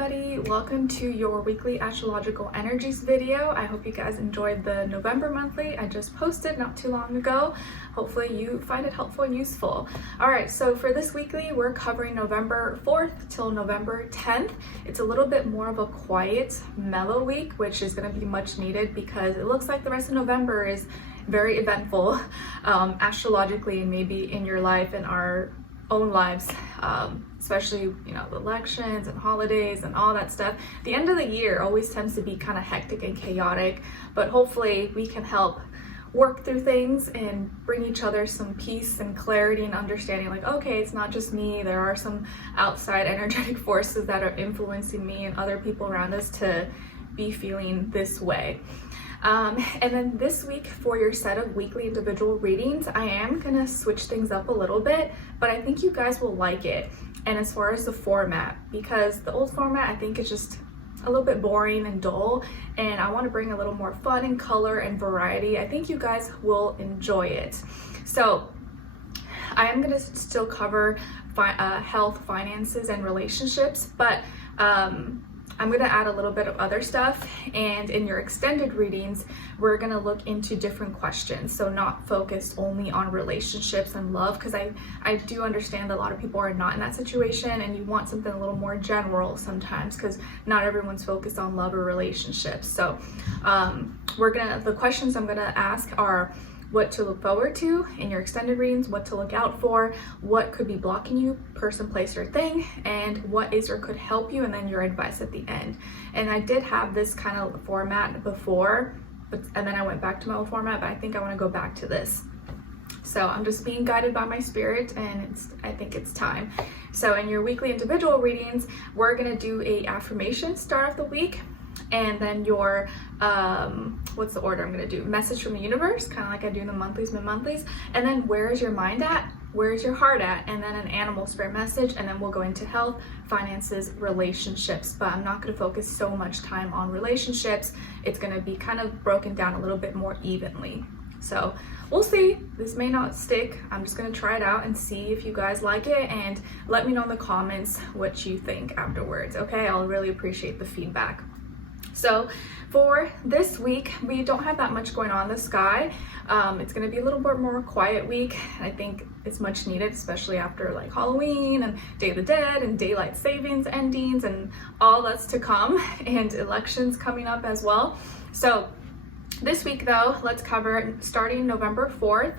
everybody, welcome to your weekly astrological energies video. I hope you guys enjoyed the November monthly I just posted not too long ago. Hopefully you find it helpful and useful. Alright, so for this weekly we're covering November 4th till November 10th. It's a little bit more of a quiet, mellow week, which is going to be much needed because it looks like the rest of November is very eventful astrologically and maybe in your life and our own lives, especially, you know, the elections and holidays and all that stuff. The end of the year always tends to be kind of hectic and chaotic, but hopefully we can help work through things and bring each other some peace and clarity and understanding, like, okay, it's not just me, there are some outside energetic forces that are influencing me and other people around us to be feeling this way. And then this week for your set of weekly individual readings, I am gonna switch things up a little bit, but I think you guys will like it. And as far as the format, because the old format I think is just a little bit boring and dull, and I want to bring a little more fun and color and variety. I think you guys will enjoy it. So I am gonna still cover health, finances, and relationships, but I'm going to add a little bit of other stuff, and in your extended readings we're going to look into different questions, so not focused only on relationships and love, because I do understand that a lot of people are not in that situation and you want something a little more general sometimes because not everyone's focused on love or relationships. So the questions I'm going to ask are what to look forward to in your extended readings, what to look out for, what could be blocking you, person, place, or thing, and what is or could help you, and then your advice at the end. And I did have this kind of format before, and then I went back to my old format, but I think I want to go back to this. So I'm just being guided by my spirit, and I think it's time. So in your weekly individual readings, we're going to do a affirmation start of the week, and then your what's the order I'm going to do? Message from the universe, kind of like I do in the monthlies, mid-monthlies, and then where is your mind at? Where is your heart at? And then an animal spirit message, and then we'll go into health, finances, relationships. But I'm not going to focus so much time on relationships. It's going to be kind of broken down a little bit more evenly. So we'll see. This may not stick. I'm just going to try it out and see if you guys like it, and let me know in the comments what you think afterwards. Okay, I'll really appreciate the feedback. So for this week, we don't have that much going on in the sky. It's going to be a little bit more quiet week. I think it's much needed, especially after like Halloween and Day of the Dead and daylight savings endings and all that's to come, and elections coming up as well. So this week though, let's cover starting November 4th.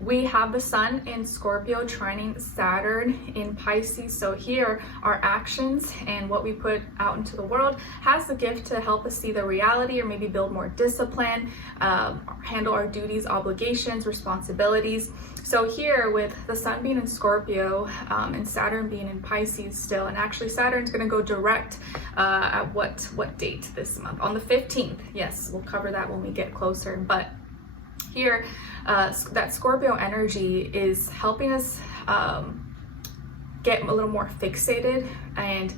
We have the sun in Scorpio trining Saturn in Pisces. So here our actions and what we put out into the world has the gift to help us see the reality, or maybe build more discipline, handle our duties, obligations, responsibilities. So here with the sun being in Scorpio and Saturn being in Pisces still, and actually Saturn's going to go direct at what date this month? On the 15th. Yes, we'll cover that when we get closer. But here, that Scorpio energy is helping us get a little more fixated and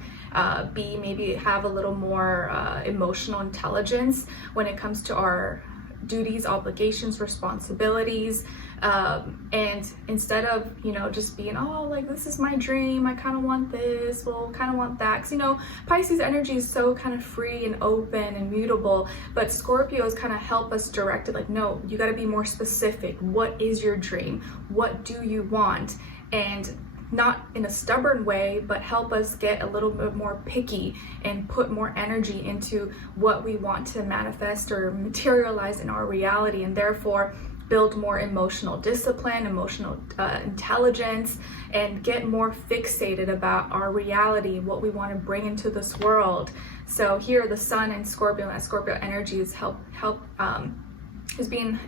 maybe have a little more emotional intelligence when it comes to our duties, obligations, responsibilities, and instead of, you know, just being, oh, like, this is my dream, I kind of want this, well, kind of want that, because, you know, Pisces energy is so kind of free and open and mutable, but Scorpios kind of help us direct it, like, no, you got to be more specific. What is your dream? What do you want? And not in a stubborn way, but help us get a little bit more picky and put more energy into what we want to manifest or materialize in our reality, and therefore build more emotional discipline, emotional intelligence, and get more fixated about our reality, what we want to bring into this world. So here the sun and Scorpio, and Scorpio energy is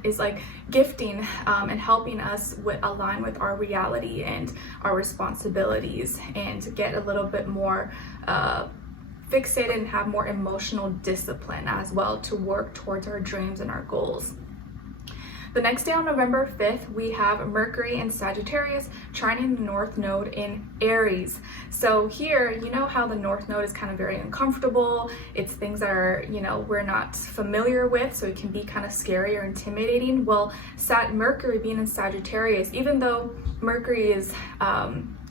is like gifting and helping us align with our reality and our responsibilities, and to get a little bit more fixated and have more emotional discipline as well to work towards our dreams and our goals. The next day on November 5th, we have Mercury in Sagittarius trining the North Node in Aries. So here, you know how the North Node is kind of very uncomfortable. It's things that are, you know, we're not familiar with, so it can be kind of scary or intimidating. Well, Mercury being in Sagittarius, even though Mercury is,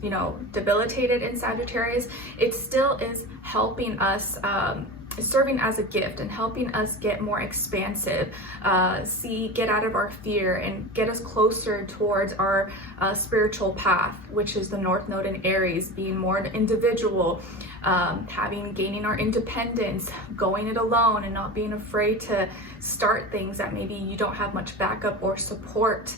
you know, debilitated in Sagittarius, it still is helping us, serving as a gift and helping us get more expansive, get out of our fear and get us closer towards our spiritual path, which is the North Node in Aries, being more individual, gaining our independence, going it alone and not being afraid to start things that maybe you don't have much backup or support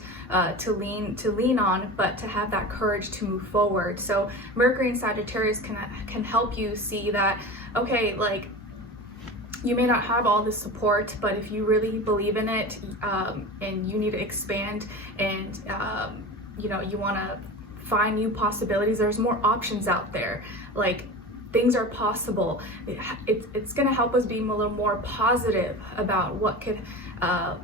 to lean on, but to have that courage to move forward. So Mercury and Sagittarius can help you see that, okay, like, you may not have all this support, but if you really believe in it, and you need to expand, and you know, you want to find new possibilities, there's more options out there. Like, things are possible. It's going to help us be a little more positive about what could,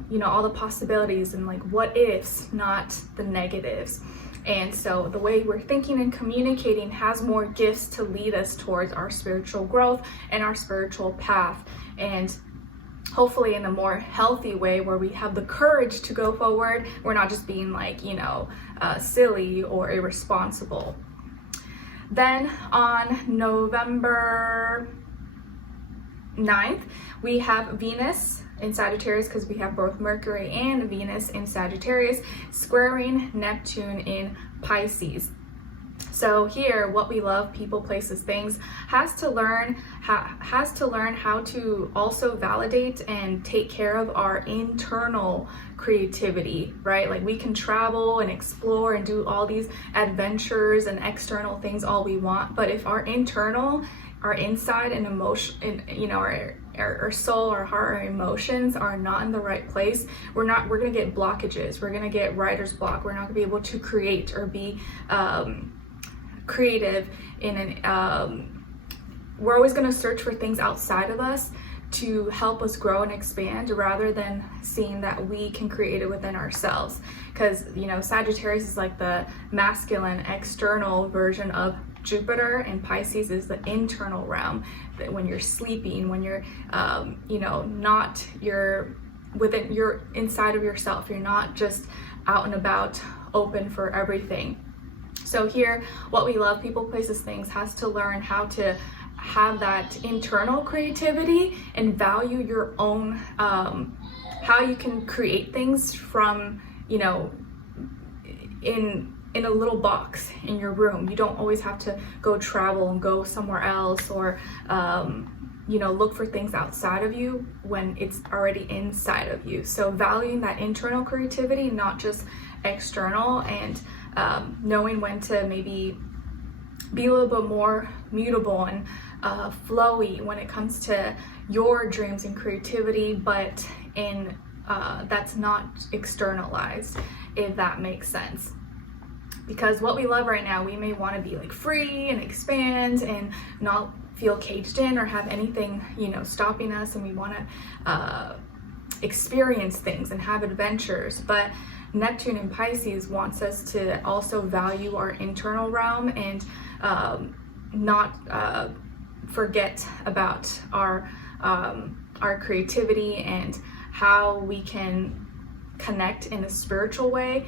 you know, all the possibilities and like what ifs, not the negatives. And so the way we're thinking and communicating has more gifts to lead us towards our spiritual growth and our spiritual path. And hopefully in a more healthy way where we have the courage to go forward. We're not just being like, you know, silly or irresponsible. Then on November 9th, we have Venus in Sagittarius, because we have both Mercury and Venus in Sagittarius, squaring Neptune in Pisces. So here, what we love, people, places, things, has to learn how to also validate and take care of our internal creativity, right? Like, we can travel and explore and do all these adventures and external things all we want, but if our inside and emotion, and you know, our soul, our heart, our emotions are not in the right place, we're gonna get blockages. We're gonna get writer's block. We're not gonna be able to create or be creative we're always going to search for things outside of us to help us grow and expand, rather than seeing that we can create it within ourselves. Because, you know, Sagittarius is like the masculine external version of Jupiter, and Pisces is the internal realm, that when you're sleeping, when you're you know, you're inside of yourself, you're not just out and about open for everything. So here, what we love, people, places, things, has to learn how to have that internal creativity and value your own, how you can create things from, you know, in a little box in your room. You don't always have to go travel and go somewhere else, or you know, look for things outside of you when it's already inside of you. So valuing that internal creativity, not just external, and knowing when to maybe be a little bit more mutable and flowy when it comes to your dreams and creativity, but in that's not externalized, if that makes sense. Because what we love right now, we may want to be like free and expand and not feel caged in or have anything, you know, stopping us, and we want to experience things and have adventures. But Neptune in Pisces wants us to also value our internal realm and not forget about our creativity and how we can connect in a spiritual way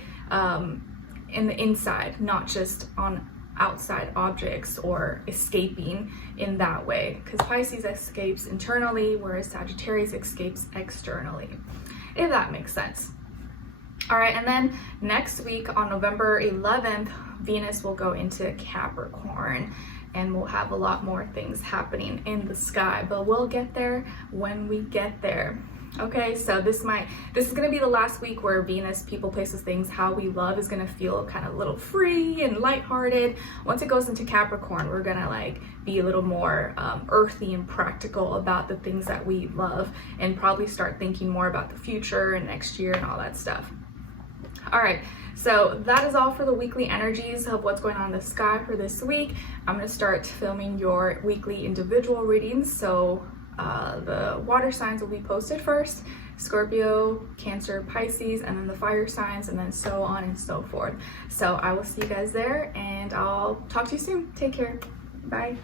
in the inside, not just on outside objects or escaping in that way. Because Pisces escapes internally, whereas Sagittarius escapes externally, if that makes sense. All right, and then next week on November 11th, Venus will go into Capricorn, and we'll have a lot more things happening in the sky, but we'll get there when we get there. Okay, so this is going to be the last week where Venus, people, places, things, how we love is going to feel kind of a little free and lighthearted. Once it goes into Capricorn, we're going to like be a little more earthy and practical about the things that we love, and probably start thinking more about the future and next year and all that stuff. All right, so that is all for the weekly energies of what's going on in the sky for this week. I'm going to start filming your weekly individual readings. So the water signs will be posted first, Scorpio, Cancer, Pisces, and then the fire signs, and then so on and so forth. So I will see you guys there, and I'll talk to you soon. Take care. Bye.